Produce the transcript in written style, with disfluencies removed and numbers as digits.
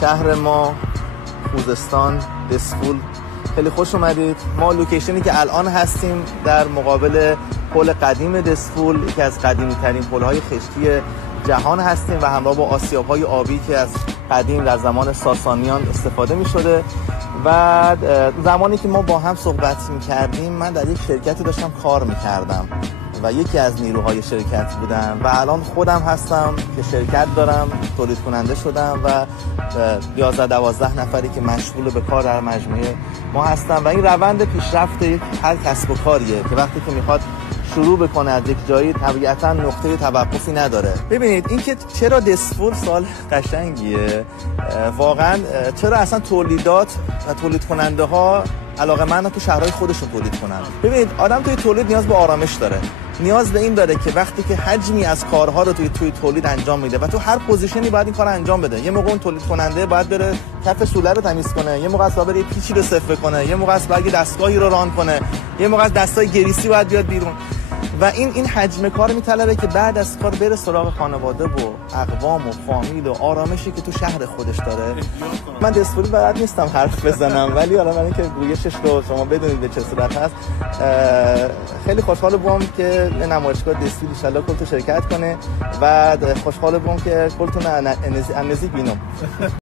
شهر ما خوزستان دسفول، خیلی خوش اومدید. ما لوکیشنی که الان هستیم در مقابل پل قدیم دسفول، یکی از قدیمی ترین پل‌های خشتی جهان هستیم و همراه با آسیاب‌های آبی که از قدیم در زمان ساسانیان استفاده می‌شده. و زمانی که ما با هم صحبت می‌کردیم من در یک شرکتی داشتم کار می‌کردم و یکی از نیروهای شرکت بودم و الان خودم هستم که شرکت دارم، تولید کننده شدم و 11-12 نفری که مشغول به کار در مجموعه ما هستم و این روند پیشرفت هر کسب و کاریه که وقتی که میخواد شروع بکنه از یک جایی طبیعتا نقطه توقفی نداره. ببینید اینکه چرا دسفول سال قشنگیه، واقعا چرا اصلا تولیدات و تولید کننده ها علاقه‌مندن تو شهرهای خودشون تولید کنن. ببینید آدم توی تولید نیاز به آرامش داره، نیاز به این داره که وقتی که حجمی از کارها رو توی تولید انجام میده و تو هر پوزیشنی باید این کارو انجام بده. یه موقع اون تولید کننده باید بره کف سوله رو تمیز کنه، یه موقع است باید بره پیچی رو صفر کنه، یه موقع است باید دستگاهی رو ران کنه، یه موقع است دستای گریسی باید بیاد بیرون و این حجم کار میطلبه که بعد از کار بره سراغ خانواده و اقوام و فامیل و آرامشی که تو شهر خودش داره. من دسفولی بلد نیستم حرف بزنم ولی حالا من اینکه گویشش رو شما بدونید به چه صورت هست، خیلی خوشحال بودم که نمایشگاه دسفول ان شاءالله کلتو شرکت کنه و خوشحال بودم که کلتو نزدیک بینم.